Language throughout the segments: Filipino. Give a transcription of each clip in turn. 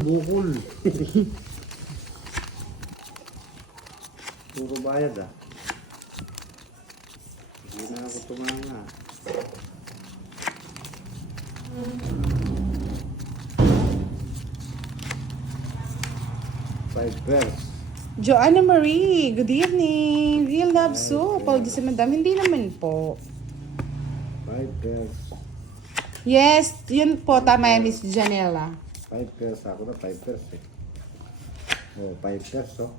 Bukol. Puro bayad ah. Hindi na ako tumanga. Five pairs. Joanna Marie, good evening. Real Love Soup. Apologies sa madam. Hindi naman po. 5 pairs. Yes, yun po. Tama yan, Miss Janela. 5 pairs. Ako na 5 pairs eh. Oh, 5 pairs oh.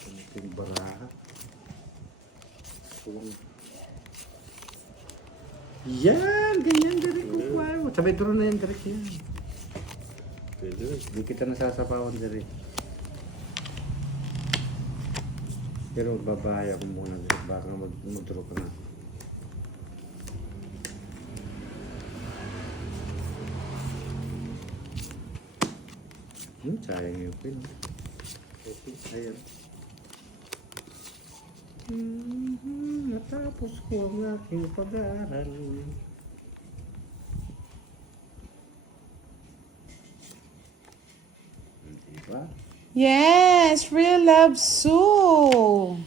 Kunting baraha. Yan! Ganyan, direk ko. Wow. Sabay turo na yan, direk yan. Hindi kita nasasapawan, direk. Pero babaya ko muna, direk. Baka mag-draw ka na. Sayang yung pin. Okay, ayan. Natapos ko ang aking pag-aaral. Diba? Yes, Real Love Soup.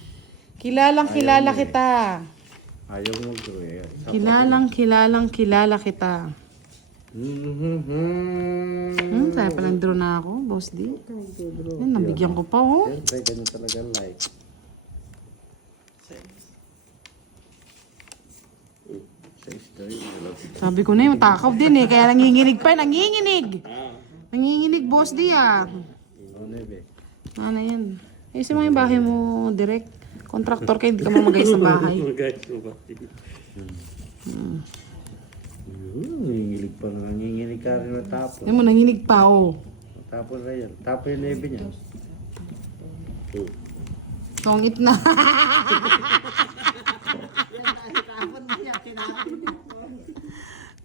Kilalang kilala kita. Ayaw mo ito eh. Kilalang kilala kita. Tayo palang draw na ako, Boss D. Yan, nabigyan ko pa, oh. Siyempre, ganun talaga like. Sabi ko na yung takaw din eh, kaya nanginginig pa, nanginginig. Nanginginig, Boss D, ah. Ano yan? Ayusin mo yung bahay mo, direct. Contractor kayo, hindi ka mamagay sa bahay. Nanginginig pa na, nanginginig ka rin natapos. Yan mo, nanginig pa, oh. Tapos na yan, tapos yung nebe niya. Tongit na.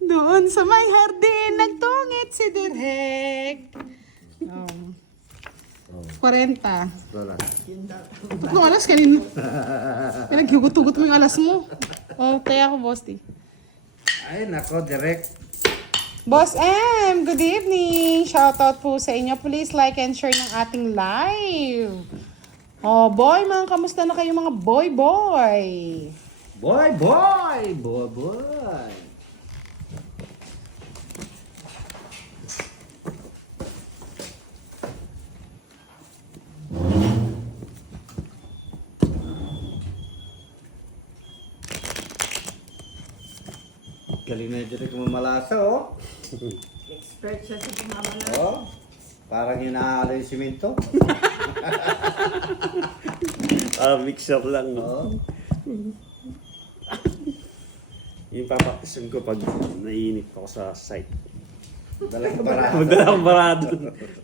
Doon sa may hardin, nagtungit si Direk. Oh. 40. Wala. Tatlong alas kanina. Pinaghugot-hugot mo yung alas mo. Oh, kaya ako, Boss D. Ay, nako, direct. Boss M, good evening. Shoutout po sa inyo. Please like and share ng ating live. Oh, boy, mga kamusta na kayo mga boy? Boy, boy! Boy, boy! Galing na dito kung mamalasa, oh. Expert siya sa pumamala. Oh, parang inaalo yung simento. Mixer lang, no? Oh. Yung papapisan ko pag naiinip ako sa site. Dalang parado. Magdala akong barado.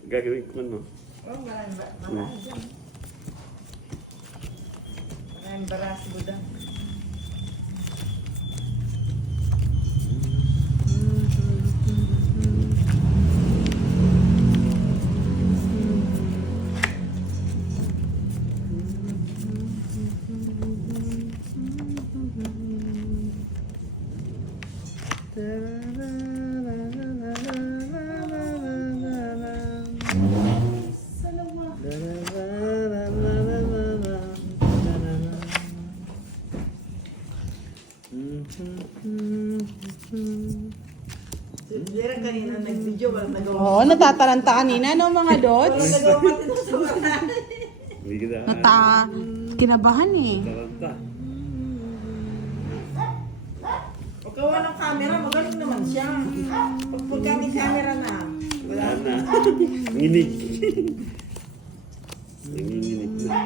Gagawin ko, no? Oh, maraming dyan. Maraming baras budang. Dira kanina nag-video, walang nagawa. Oo, natatalanta kanina, no, mga dots? Walang nagawa matino sa bahay. Hindi kita. Kinabahan eh. Taranta. Pagkawa ng camera, magaling naman siya. Pagka may camera na, wala Wala na. Nginig. Nanginginig na.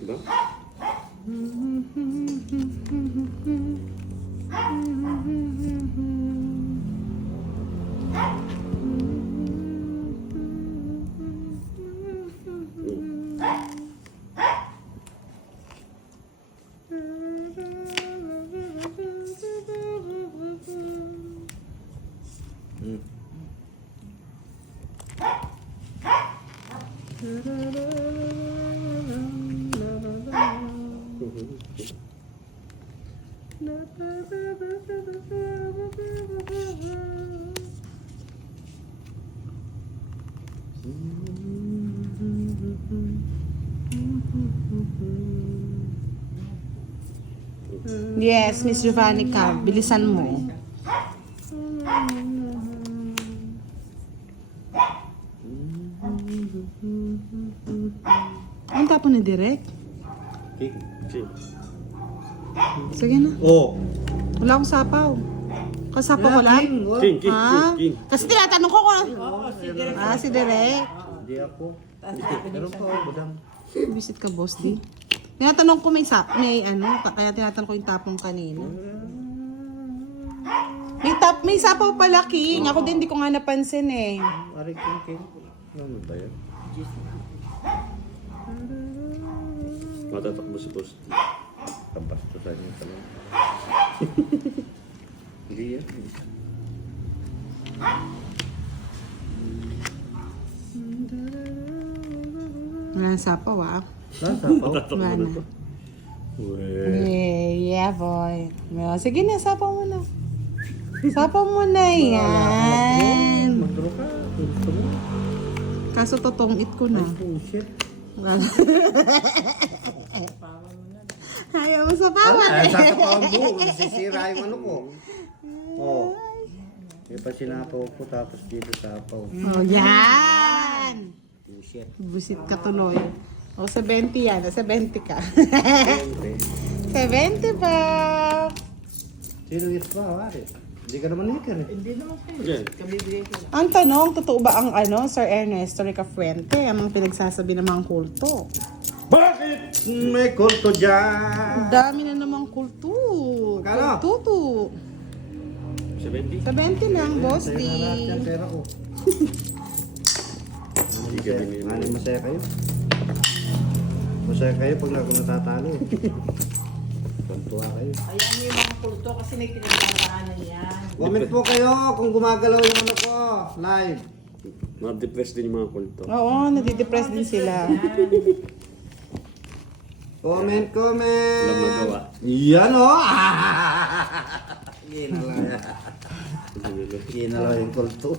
Diba? Yes, Miss Giovannica, bilisan mo. Ang tapon ni Direk? King. King. Sige na. Oh. Wala akong sapaw. Kasapaw ko lang. King, king, Ha? king, king. Kasi tinatanong ko kung... Oo, si Direk. Si Direk. Hindi ako. Tapos sabi niya Meron siya. po, budang. Visit ka, boss, di. Tinatanong ko may ano, kaya tinatanong ko yung tapong kanina. May sapaw pala, King. Ako din, di ko nga napansin eh. Ari King. Ano ba yun? Matatakbo si Post. Kabastusan niya talaga. Hindi yan. Wala sapaw, ah. Nasa pa. Matatakbo Wala na na. to. Weh. Yeah, boy. Sige na, sapaw mo na. Sapaw mo na yan. Magduro ka. Gusto mo. Kaso totong it ko na. Oh, shit. Ayaw mo sa pawan Ay, eh. sasapawan mo. Sisira yung ano ko. Oh. Iba sinapaw ko tapos dito sapaw. Oh, yan. Oh, shit. Busit ka tuloy. O, sa 20 yan. Sa 20 ka. Siyempre. Sa 20 ba? Sino ito ba? Ari? Hindi ka naman hiker eh. Hindi naman sa'yo. Yan. Kabibigay ko lang. Ang tanong, totoo ba ang Sir Ernesto Ricafuente? Ang mga pinagsasabi ng mga kulto. Bakit may kulto dyan? Ang dami na namang kulto. Magkano? Kultuto. 70? Sa 20 lang, boss. Sa'yo na lahat yan pera ko. Hindi ka din Ano masaya kayo? Masaya kayo pag ako natatalo eh. Tuntua kayo. Ayan yung mga kulto kasi may pinagdadaanan yan. Comment po kayo kung gumagalaw yung ano ko. Live. Ma-depress din yung mga kulto. Oo, nadidepress din sila. Comment. Walang magawa. Yan o. Ginalaw yung kulto.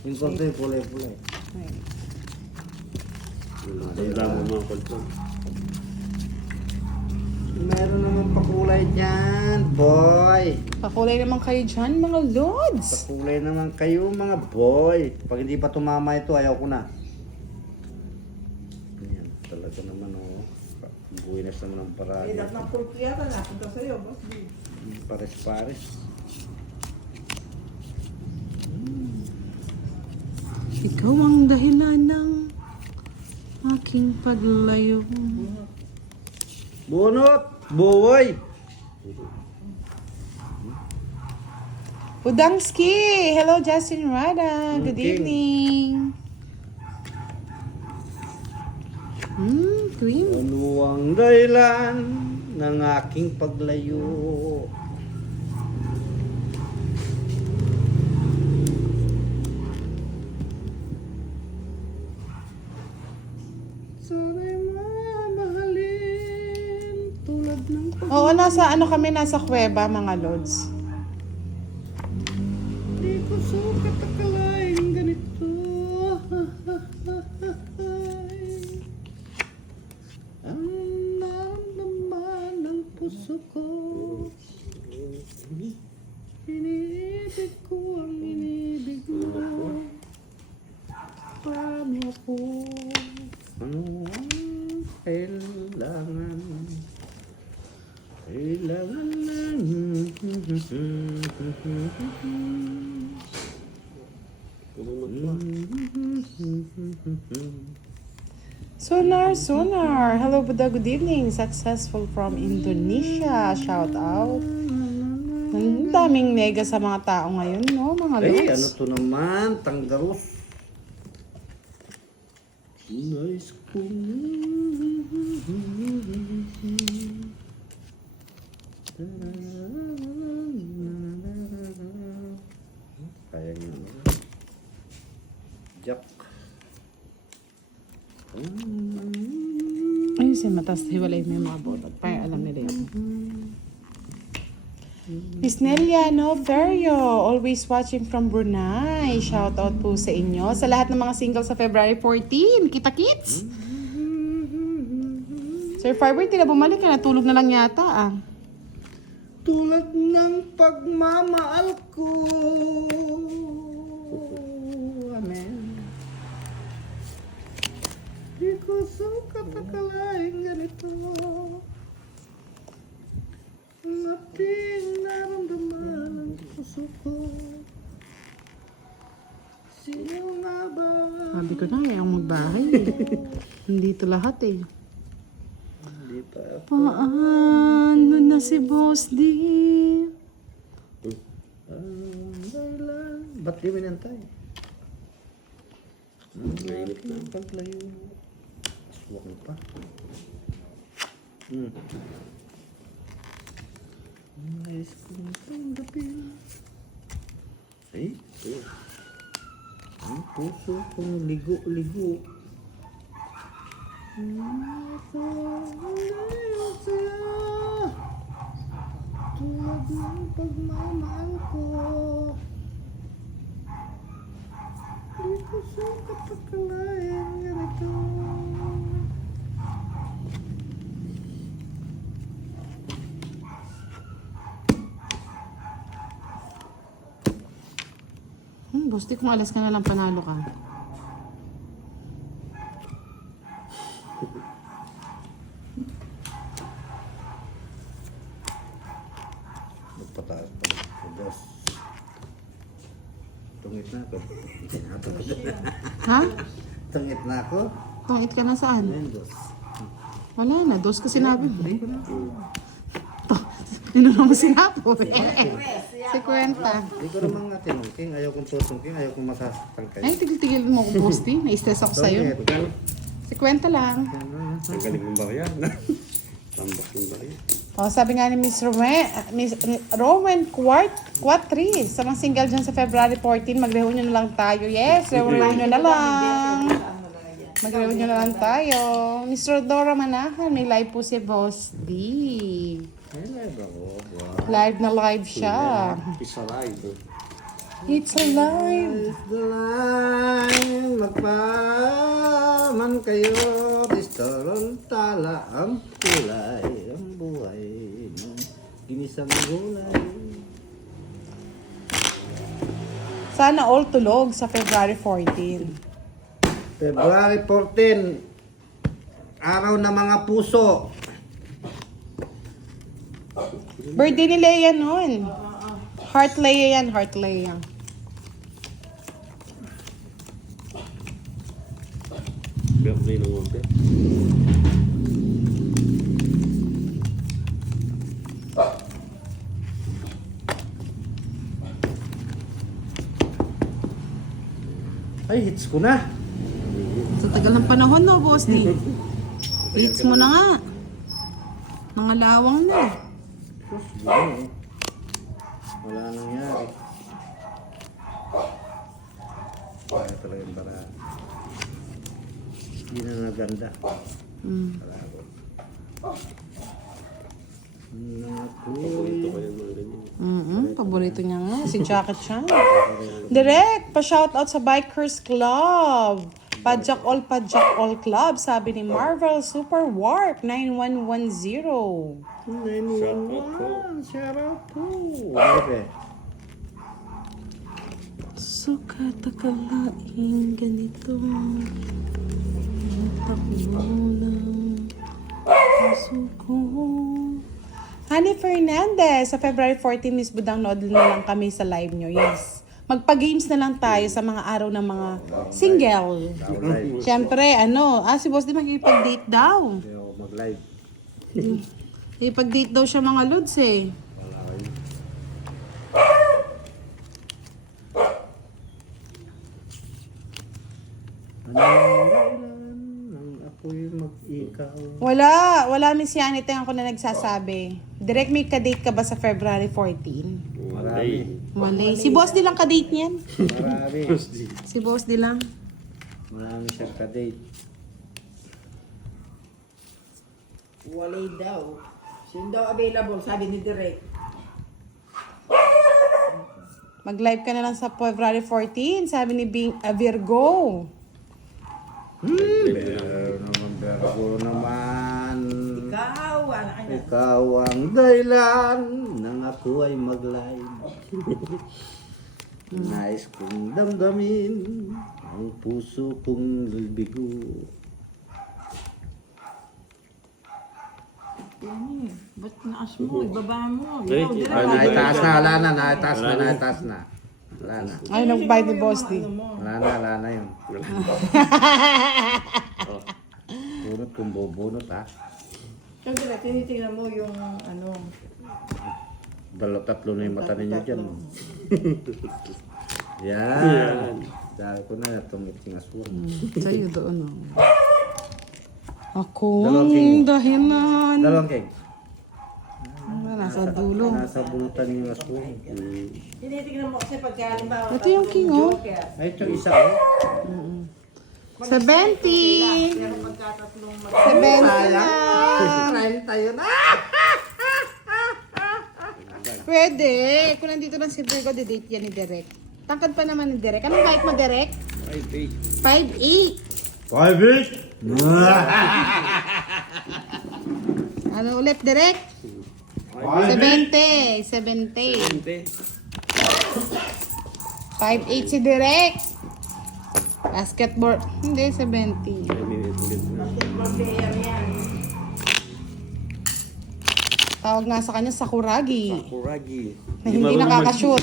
Yung kulto yung kulay-kulay. Tanda mo mga kulto. Meron naman pakulay dyan, boy. Pakulay naman kayo dyan, mga lods. Pakulay naman kayo, mga boy. Pag hindi pa tumama ito, ayaw ko na. Ayan, talaga naman, oh. Buwinas naman ang paragi. Eh, ng kulto yata napunta sa'yo, boss. Pares-pares. Ikaw ang dahilan ng aking paglayo. Bunot! Boy! Udangski! Hello, Justin Rada. Good Okay. evening. Cream. Ano ang dahilan ng aking paglayo? Sana'y mamahalin tulad ng Oo, nasa nasa kuweba, mga lods. Di ko sukat akalaing ganito. Ang naman ng puso ko. Iniibig ko ang inibig mo. Paano ako? Ano ang kailangan? Kailangan lang. Sonar. Hello, Buddha. Good evening. Successful from Indonesia. Shout out. Ang daming nega sa mga tao ngayon, no? Mga Ay, lods. ano to naman? Tanggaros. Nice ko. Kaya nyo. Jack. Ayun si matas hiwalay mo yung mga botot. Para alam nila yun. Miss Nelia Noverio, always watching from Brunei. Shout out po sa inyo. Sa lahat ng mga single sa February 14. Kita-kits! Sir Fiber, tila bumalik ka. Natulog na lang yata ah. Tulad ng pagmamahal ko. Amen. Di ko sukat akalain ganito. Ang ating naramdaman ang puso ko. Sino nga ba? Sabi ko na, ayaw magbahay. Nandito lahat eh. Hindi pa ako. Paano na si Boss D? Dahil ba't di minantay? Mainit na. Paglayo. Aswak mo pa. Nais kong tanggapin. Ay, ang puso kong ligo-ligo. Ito ang saya. Tulad ng pagmamahal ko. Di ko sukat akalain ganito. Boss D, kung alas ka na lang panalo ka. Magpataas pa. Dos. Tungit na ako. Ha? Tungit na ako. Tungit ka na saan? Ayun, dos. Wala na, dos ka sinabi mo. Ninunong mo sinapo eh. Si Kwenta. Hindi ko naman nga tinungking. Ayaw kong tutungking. Ayaw kong masasaktan kayo. Ay, tigil-tigil mo ako, Boss D. Na-stress ako sa'yo. Tungit. Si Kwenta lang. Ang galing ng barya. Tambak ng barya. O, sabi nga ni Miss Rowan Quatri, sa mga single dyan sa February 14, mag-reunion na lang tayo. Yes, reunion na lang. Mag-reunion na lang tayo. Miss Rodora Manahan, may live po si Boss D. Ay, live ako. Wow. Live na live siya. Isa ride. It's alive. It's the line. Magpaman kayo. Distorong tala ang kulay. Ang buhay ng ginisang gulay. Sana all tulog sa February 14. February 14. Araw ng mga puso. Birthday ni Leia nun. Heart Leia yan, Heart Leia. Birthday ng order. Ay, hits ko na. Sa tagal ng panahon, no, Boss D? Hits mo na nga. Nangalawang na. Sus, yun eh. Wala nangyari. Kaya talaga yung para. Hindi na naganda. Para ako. Paborito ko yung mga ganyan. Paborito niya nga, si Jacket Chan. Direct, pa-shoutout sa Bikers Club. Padjak All Club, sabi ni Marvel Super Warp 9110. 911. Shout out po. Bebe. Sukat akalaing ganito. Takbo ng puso ko. Honey Fernandez, sa February 14, Miss Budang, nood na lang kami sa live nyo. Yes. Magpa-games na lang tayo sa mga araw ng mga single. Siyempre, si Boss di magkipag-date daw. Hindi ako mag-live. Ipag-date daw siya mga lods eh. Wala kayo. Ano yung dahilan nang ako'y mag-ikaw? Wala Miss Yanity ako na nagsasabi. Direct may ka-date ka ba sa February 14? Marami. Malay. Si Boss di lang ka-date niyan. Marami. Si Boss di lang. Marami siyang ka-date. Walay daw. Sino daw available, sabi ni Direk. Mag-live ka na lang sa February 14, sabi ni Virgo. Pero naman. Ikaw, Ikaw ang dahilan nang ako ay mag-live. Nais kong damdamin ang puso kong bigo. ba't naas mo? Ibaba mo. Ay, Ikaw, ay, Naitaas na, wala na, naitaas na. Wala na. Ay, nag-buy ni Boss D. Wala na yun. Bunot kung bubunot ha. Siyempre, tinitingnan mo yung ano. Tatlo na yung mata ninyo dyan. Yan. Dahil ko na tumiting aswang. Sa'yo doon, oh. Dalawang Akong king. dahilan. Dalawang keg. Nasa dulo. Nasa bunutan yung aswang. Tinitingnan mo kasi pagka halimbawa. Ito yung king, oh. Ay, ito isa oh. 70. Pero pagkatatlong 70 na. 30 yun. Pwede. Kung nandito lang si Virgo, didate yan ni Derek. Tangkad pa naman ni Derek. Anong height mo, Derek? 5'8". 5'8". Ano ulit, Derek? 70. 70. 5'8 si Derek. Basketball. Hindi, 70. player yan. Tawag nga sa kanya Sakuragi. Kuragi. Na hindi nakakashoot.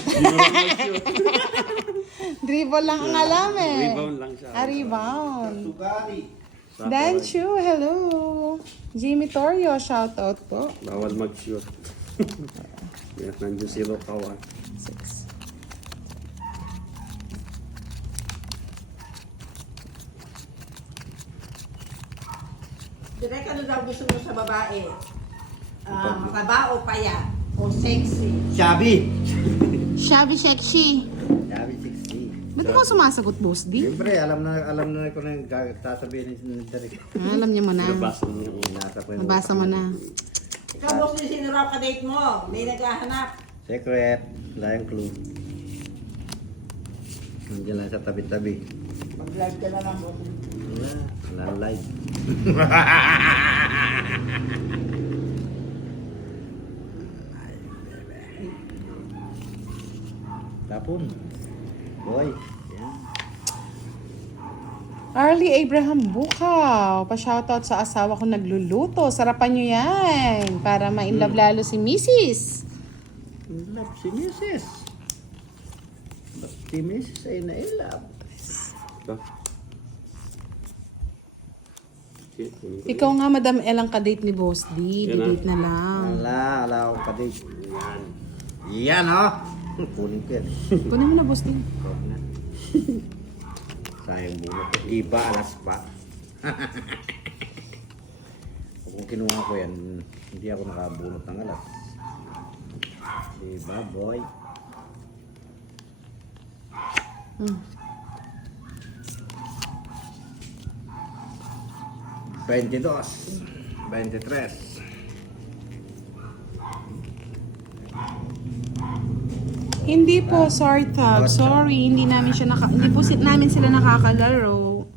Dribble lang ang alam eh. Rebound lang siya. Rebound. Sugari. Danchu, hello. Jimmy Torio, shout out po. Bawal mag-shoot. Yan, nandiyan si Rokawan. 6. Direk, ano daw gusto mo sa babae? Mataba o payat? O sexy? Shabby. Shabby sexy. Shabby 60. Ba't mo sumasagot, Boss D? Siyempre, alam na ko na yung sasabihin ni Derek. Alam niya mo na. Nabasa mo yung Nasa ko yung Nabasa mo na. Ikaw, boss, din sino raw ka-date mo? May naghahanap. Secret. Wala yung clue. Nandiyan lang sa tabi-tabi. Mag-live ka na lang, boss. Wala live. Tapon. Boy. Yan. Arlie Abraham Bukaw, pa-shoutout sa asawa ko nagluluto. Sarapan nyo yan para ma-inlove lalo si Mrs. Love si Mrs. Ba't si Mrs. ay na-love? ito. Ikaw nga, Madam Elang ka-date ni Boss D. Didate na lang. Wala akong kadate. Yan. Yan oh. Kunin ko yan. Kunin mo na, Boss D. Huwag na. Sayang bunot. Iba, alas pa. Kung kinuha ko yan, hindi ako nakabunot ng alas. Diba, boy? Hmm. 22. 23. Hindi po, sorry Tab. Sorry, hindi namin siya hindi po namin sila nakakalaro.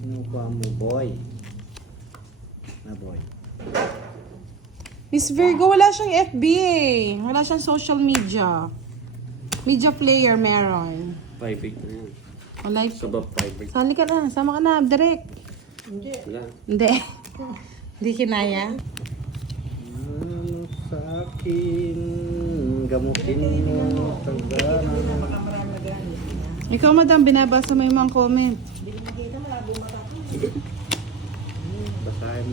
Kinuha mo, boy. Na, boy. Miss Virgo, wala siyang FB eh. Wala siyang social media. Media player meron. 5'8 na yan. Wala Sa bab 5'8. Sali ka na, sama ka na, direct. Hindi. Wala. Hindi. Hindi kinaya. Ano sa akin, gamutin mo, tagana. Baka marami naghahanap. Ikaw, madam, binabasa mo yung mga comment. Hindi ko makita, malabo mata ko. Basahin.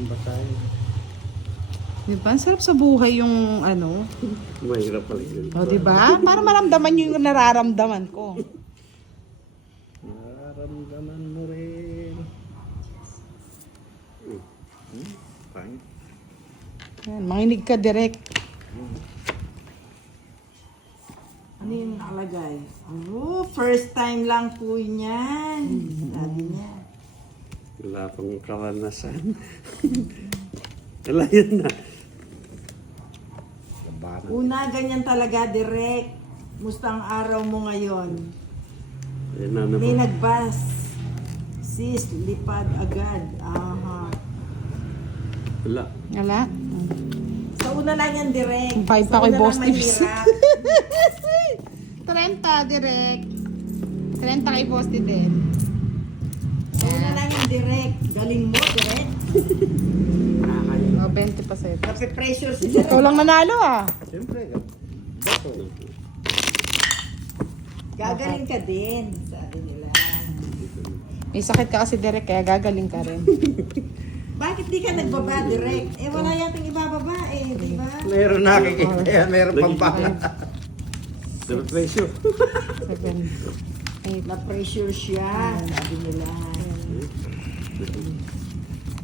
Diba? Ang sarap sa buhay yung ano. Mahirap pala yun. O, diba? Para maramdaman nyo yung nararamdaman ko. Nararamdaman mo rin. Fine. Yan, manginig ka direct. Ano yung nakalagay? Oh, first time lang po niyan. Sabi niya. Wala pang karanasan. Wala yan na. Una, ganyan talaga, direct. Musta ang araw mo ngayon? Ayan na Hindi po. nagbas. Sis, lipad agad. Aha. Wala. Wala. Sa una lang yan, direct. Five pa Sa kay una Boss lang Tips. mahirap. 30 direct. 30 kay Boss T din. Sa una lang yan, direct. Galing mo, direct. Oh, 20 pa sa'yo. Nape-pressure si direct. Ikaw lang nanalo ah. Siyempre, bato. Gagaling ka din, sabi nila. May sakit ka kasi direct kaya gagaling ka rin. Bakit di ka nagbaba direct? Eh wala yatang ibababa eh, di ba? Meron nakikita yan, meron pang pala. Pressure. 7, 8. Na-pressure siya, sabi nila.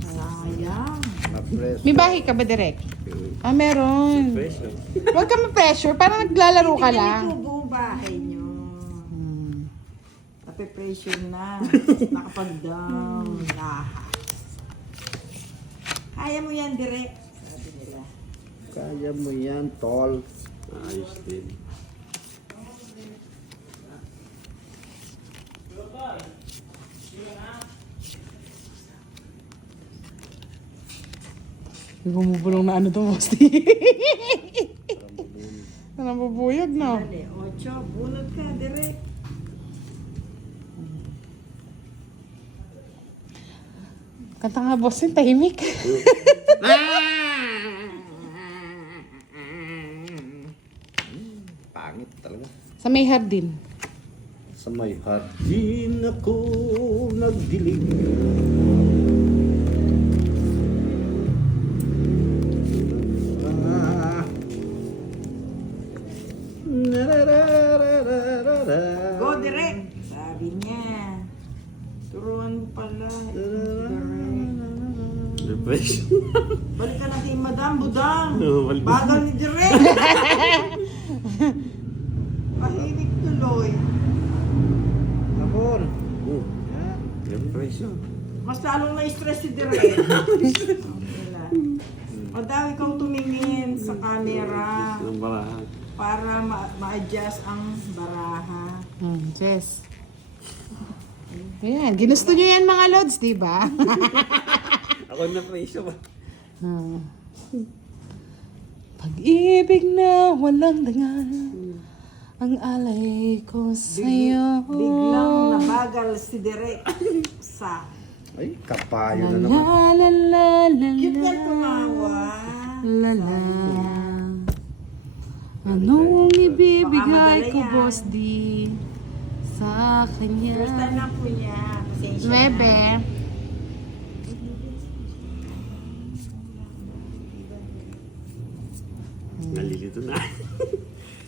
Sayang. Na-press. May bahay ka ba direct? Ah, meron. Pressure. Huwag ka ma-pressure, parang naglalaro ka Hindi lang. kami buong bahay nyo. Nape-pressure na. Nakapag-down. Lahat. Kaya mo yan direct, sabi nila. Kaya mo yan, tol. Ayos din. May bumubulong na ano to, Boss T. Nabubuyog, no? Dali, 8, bunot ka direct. Kanta nga, Boss T, tahimik. Pangit talaga. Sa may hardin. Sa may hardin ako nagdilig. Ah. Narararararara. Go direct, sabi niya. Turuan mo pala. Pressure. Balik ka na kay Madam Budang. Balik. Bagal ni Direk. Pahilig tuloy. Abon. Yan. Pressure. Mas lalong na-stress si Direk. Wala. O daw ikaw tumingin sa camera Ng barahan. para ma-adjust ang baraha. Jess. Ayan, ginusto nyo yan mga lods, di ba? Ako na pressure ba? Pag-ibig na walang dangal, ang alay ko sa'yo. Biglang nabagal si Direk sa Ay, kapayo na La naman. la la la cute la yan tumawa. la la. Anong ibibigay Baka ko, madali yan. Boss D, sa kanya? First time lang po niya. Pasensya na. 9. Nalilito na.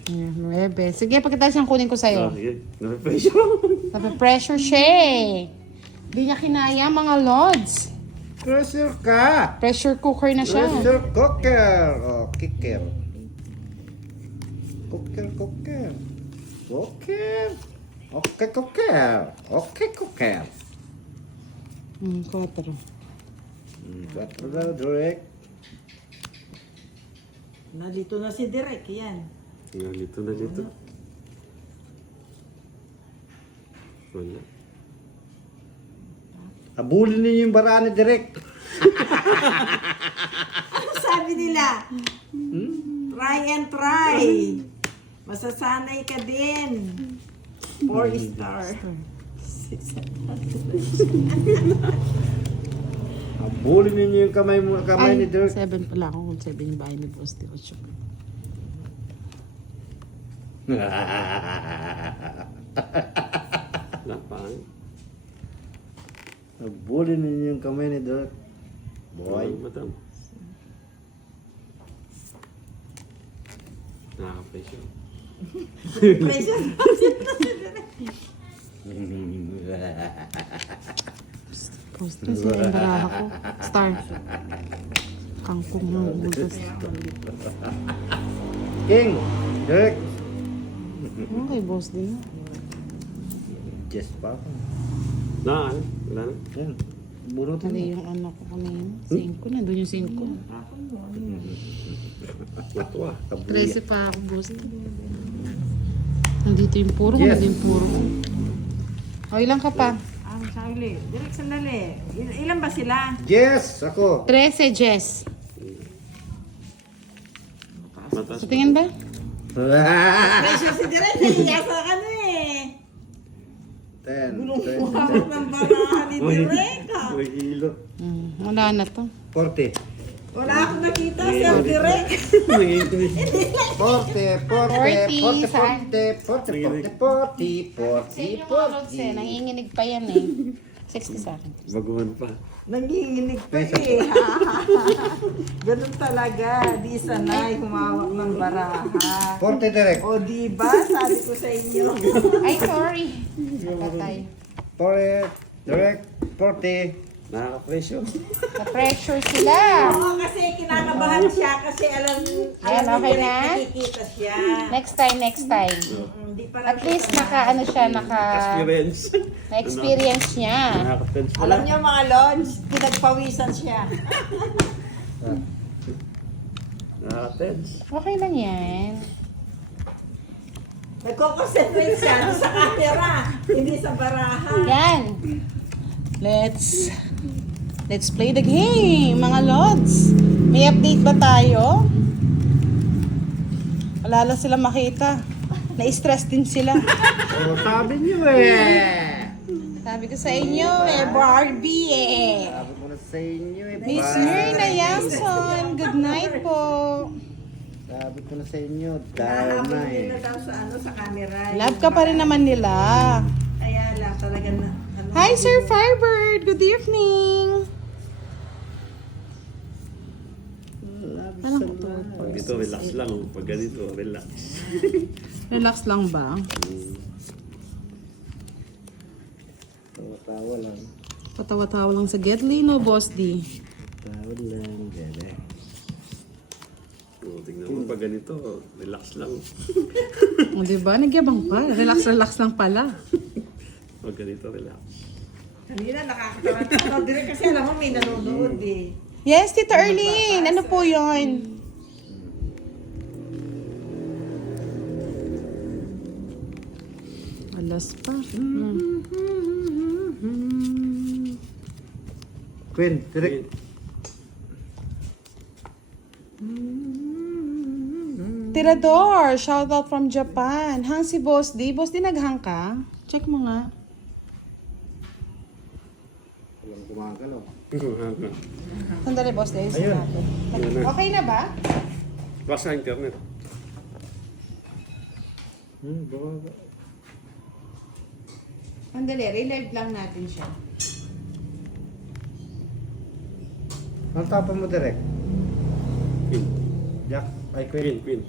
Ayan, 9. Sige, pagkatapos siyang kunin ko sa'yo. Sige. Pressure. Nape-pressure siya eh. Hindi niya kinaya mga lods. Pressure ka. Pressure cooker na siya. Pressure cooker. Oh, kicker. Cooker, cooker. Cooker. Okay, cooker. Okay, cooker. 4. Quatro daw, direct. Nandito na si Direk, yan. Nalilito na dito. Wala. Abulin ninyo yung baraan ni direct. Ano sabi nila? Try and try. Masasanay ka din. 4 star. Abulin ninyo yung kamay ni direct. 7 pala ako kung 7 yung bahay ni Boss T. 8. Lapang. Abulin ninyo yung kamay ni direct. Boy. Madam. Nakaka-pressure. Pressure. Boss T, sila yung baraha ko. Star. Kangkong ng butas. King, direct. Okay, Boss D. Yes pa ako. Na, ano? Wala na. Yan. Bunutin Mali mo. yung ano ko kanina. 5 na. Doon yung 5. Matwa. 13 pa ako, boss. Nandito yung puro. Yes. Nandito yung puro. O, ilang ka pa? Sandali. Direk, sandali. Ilan ba sila? Yes, ako. 13, Jess. Matas. Sa tingin ba? Pressure si Direk. Nahiya sa ano eh. 10, Hawak ng barahan ni Direk. May ilo. Wala na to. 40. Wala akong nakita siya Direk. 40, 40, 40, 40, 40, 40, 40, 40. Nanginginig pa yan eh. 60 sa akin. Baguhan pa. Nanginginig pa eh. Ganun talaga. Di sanay humawak ng baraha. 40 direct. O diba? Sabi ko sa inyo. Ay, sorry. Napatay. 40 direct. 40. Nakaka-pressure. Na-pressure sila. Oo, kasi kinakabahan siya kasi alam Ayan, okay niya na? nakikita siya. Next time. Hindi pa lang At least siya naka, ano siya, Experience. na-experience niya. Nakaka-tense sanay. Alam niyo mga lodge, pinagpawisan siya. Nakaka-tense. Okay lang yan. Nagko-concentrate siya sa camera, hindi sa baraha. Yan. Let's play the game, mga lods. May update ba tayo? Wala lang sila makita. Na-stress din sila. Oh, sabi niyo eh. Sabi ko sa inyo Barbie eh. Sabi ko na sa inyo eh. Miss bye. Myrna Yamson, good night po. Sabi ko na sa inyo, Nahabol darna din eh. na daw sa sa camera. Love ka pa rin naman nila. Kaya lang talaga na. Hi Sir Firebird, good evening. Ano to? Pag dito, relax lang. Pag ganito, relax. Relax lang ba? Tawa-tawa lang. Patawa-tawa lang sa Getly, no, Boss D? Tawa lang. Gala. O, tingnan mo, pag ganito, relax lang. O, diba? Nagyabang pa. Relax lang pala. Pag ganito, relax. Kanina nakakatawa direct kasi alam mo may nanonood eh. Yes, Tita Erlene. Ano po yun? Alas pa. Queen, direct. Tirador, shout out from Japan. Hang si Boss D. Boss D, naghang ka? Check mo nga. Walang gumagalaw. Sandali, Boss D. Ayusin Ayun. natin. Ayun na. Okay na ba? Basta internet. Baka. Sandali, relive lang natin siya. Ang tapon mo direct. Queen. Jack, ay Queen. Queen.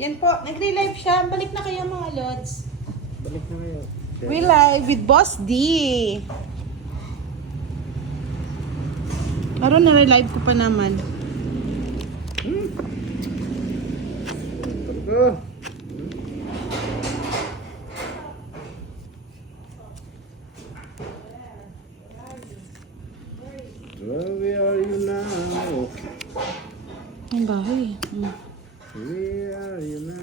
Yan po, nagre-live siya. Balik na kayo mga lods. Balik na kayo. We live with Boss D. Aron na-relive ko pa naman. Go. Where are you now? Ang bahay. Where are you now?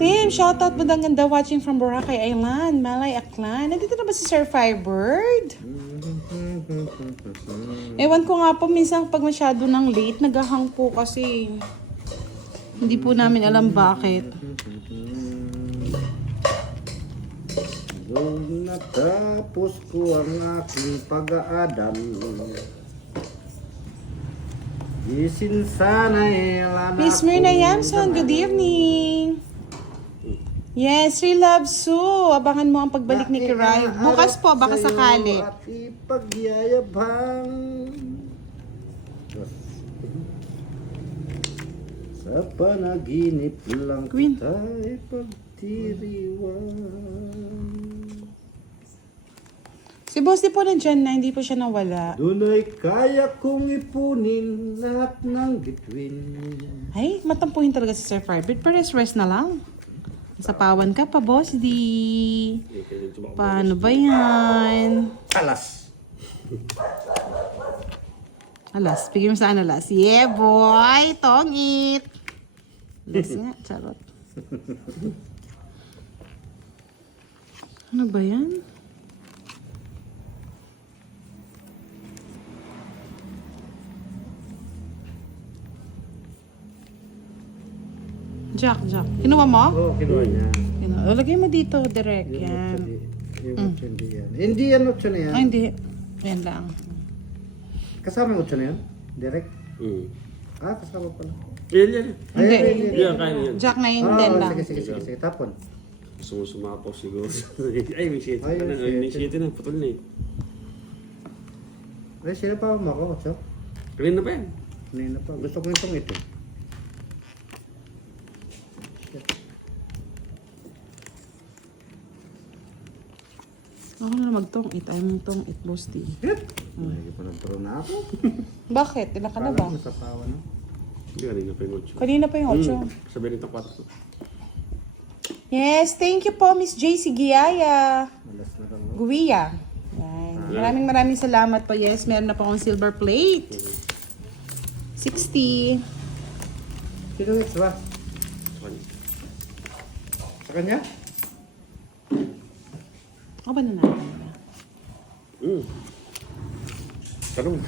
Tim, shoutout mo ganda watching from Boracay Island, Malay Aklan. Nandito na ba si Sir Firebird? Ewan ko nga po, minsan pag masyado ng late, nagahang po kasi. Hindi po namin alam bakit. Nung natapos ko ang aking pag-aaral, isin sana'y lanak Miss Myrna Yamson, good evening. Yes, Sri Love Sue. Abangan mo ang pagbalik ni Kiray. Bukas po, baka Sa'yo sakali. At ipagyayabang sa panaginip lang Queen. kita'y pagdiriwang. Si Boss di po nandyan na, hindi po siya nawala. Duna'y kaya kong ipunin lahat ng bituin. Ay, matampuhin talaga si Sir Firebird. Pero rest na lang. Nasapawan ka pa, Boss di. Paano ba yan? Alas! Alas, bigyan mo saan alas. Yeah, boy! Tongit! Alas nga, charot. Ano ba yan? Jack. Kinuha mo? Oo, kinuha niya. Kinuha. Lagay mo dito, direct. Yan. Yung otso, hindi yan. Hindi yan otso na yan. Ay, hindi. Yan lang. Kasama yung otso na yan? Direct? Mm. Kasama pala. Yan. Hindi. Yan, kaya yan. Jack na yun din lang. Sige. Tapon. Gusto mo sumapaw siguro. Ay, may shit. Ay, Ano, may may shit. shit na. Putol na eh. Ay, sila pa ako, otso. Kanina pa yan. Kanina pa. Gusto ko itong ito. Ako na magtong-it. Ayaw mong tong-it, Boss D. Hindi pa nagturo na ako. Bakit? Ilan ka na ba? Kala ko sa pawa na. Hindi, kanina pa yung ocho. Kanina pa yung 8. Sabi nito 4. Yes, thank you po, Miss JC Giaya. Alas na lang. Guia. Yan. Maraming salamat po. Yes, meron na po akong silver plate. 60. Sino next ba? Sa kanya? Ako ba na natin? Tanong.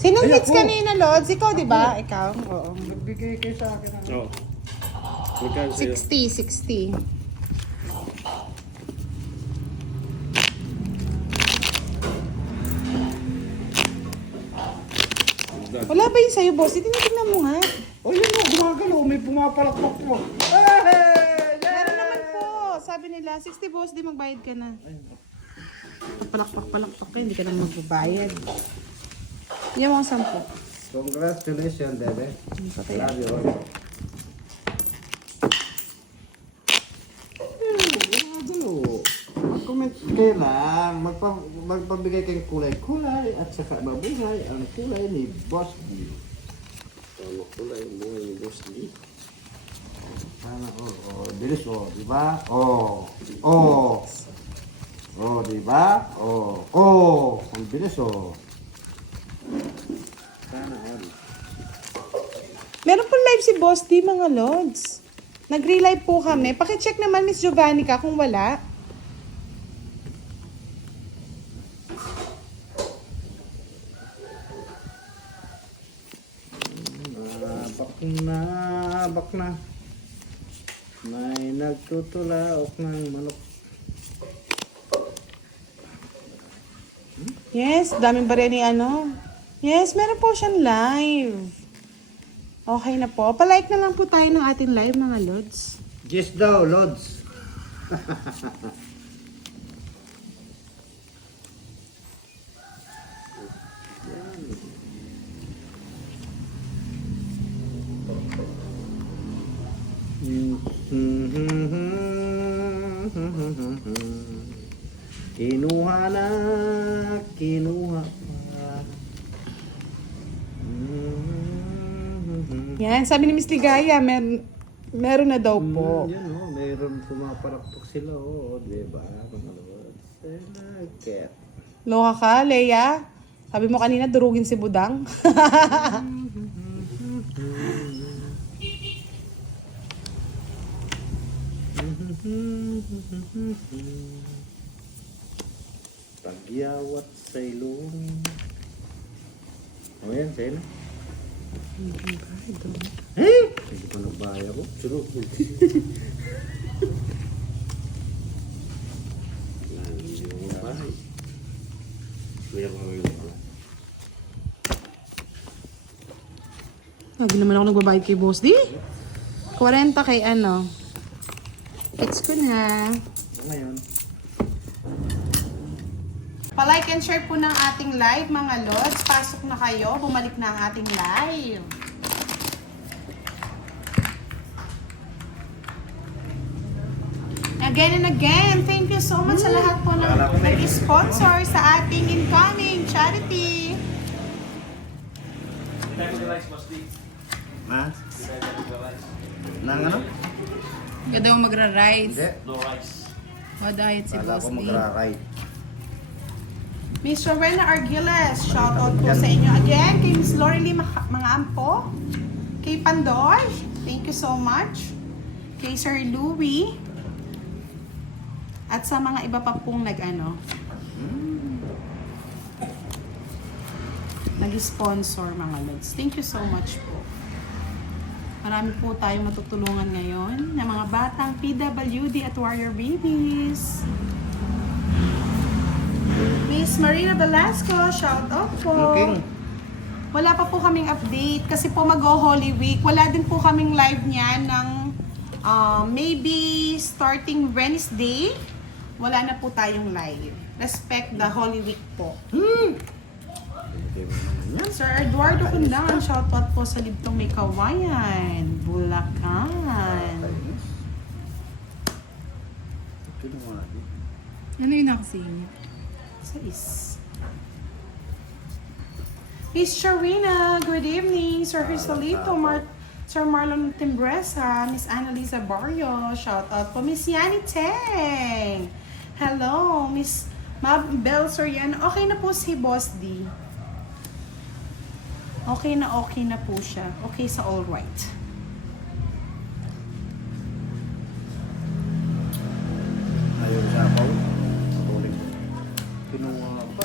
Sinong Ay, hits ako. kanina, Lods? Ikaw, di ba? Ikaw? Oo. Nagbigay kayo sa akin. Oo. Magkano sa'yo? 60. Wala ba yung sa'yo, boss? Tinitignan mo nga. Oh, yun o, gumagalaw. May pumapalakpak po. Hey! Meron naman po. Sabi nila, 60 boss, di magbayad ka na. Palakpak ka, hindi ka na magbabayad. Yan mo ang 10. Congratulations, Dede. Patay. Love you. Gumagalaw. Mag-comment kayo lang. Magpabigay kayong kulay-kulay at saka mabuhay ang kulay ni Boss D. Ano kulay yung buhay ni Boss D? Sana, bilis, di ba? Di ba? Ang bilis, Sana, Meron po live si Boss D, mga Lods. Nag-relive po kami. Pakicheck naman, Miss Giovannica, kung wala. Bak na. May nagtutulaok ng manok. Yes, daming barya ni ano. Yes, meron po siyang live. Okay na po. Palike na lang po tayo ng ating live, mga Lods. Yes daw, Lods. Kinuha pa. Yan, sabi ni Miss Ligaya, meron na daw po. Yan mayroon pumaparakpak sila, diba? Mga Lods. Selagket. Loka ka, Leia. Sabi mo kanina, durugin si Budang. Pagyawat sa ilong. Yan, sa'yo na. Hindi pa nagbaya ko. Suro. Hindi mo bahay. Kuya ko ngayon. Lagi naman ako nagbabayad kay Boss D. 40 kay ano. Gets ko na. Ngayon. Pa-like and share po ng ating live, mga lods. Pasok na kayo. Bumalik na ang ating live. Again and again, thank you so much sa lahat po ng nag-sponsor sa ating incoming charity. Ha? Nang ano? Hindi daw magra-rice. Hindi. No rice. Diet si Kala Boss ko D. magra-ride. Miss Rowena Argiles, shoutout po sa inyo again. Kay Miss Lorelie mga ampo. Kay Pandoy, thank you so much. Kay Sir Louie. At sa mga iba pa pong nag-sponsor mga lods. Thank you so much po. Marami po tayong matutulungan ngayon ng mga batang PWD at Warrior Babies. Miss Marina Velasco, shout out po. Okay. Wala pa po kaming update kasi po mag-Holy Week. Wala din po kaming live niyan ng maybe starting Wednesday. Wala na po tayong live. Respect the Holy Week po. Sir Eduardo Kundangan, shout out po sa Libtong May Kawayan, Bulacan. Ano yung nakasingit? Miss Sharina, good evening. Sir Rizalito, Sir Marlon Timbresa, Miss Annalisa Barrio, shout out po. Miss Yani Teng. Hello, Miss Mabel Soriano. Okay na po si Boss D. Okay na po siya. Okay sa all right. Ayaw sa apaw. Patuloy. Kinuha pa.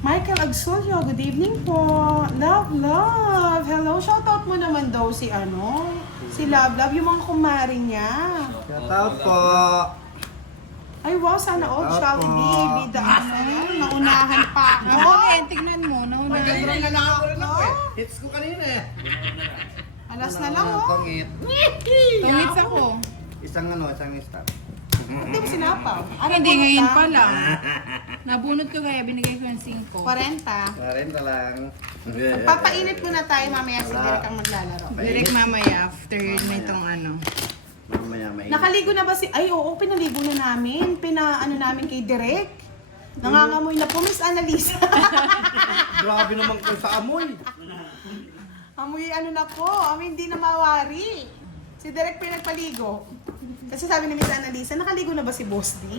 Michael Agsulio, good evening po. Love. Hello, shoutout mo naman daw si si Love, yung mga kumari niya. Shout out po. Ay wow, sana all shall be. Bida ako. Naunahan pa ako. Tignan mo, naunahan na lang ako. Hits ko kanina eh. Alas na lang oh. Tongit. Tumits ako. Isang stop. Hindi mo sinapaw. Hindi, ngayon pa lang. Nabunot ko kaya binigay ko ng 5. 40. Karenta lang. Papainit muna tayo mamaya si Derek ang maglalaro. Direct mamaya after nitong Mamaya may. Nakaligo na ba si... Ay, oo, pinaligo na namin. Namin kay Derek. Nangangamoy na po, Miss Annalisa. Grabe naman ko sa amoy. Amoy na po. Amoy hindi na mawari. Si Derek pinagpaligo. Kasi sabi ni Miss Annalisa, nakaligo na ba si Boss D?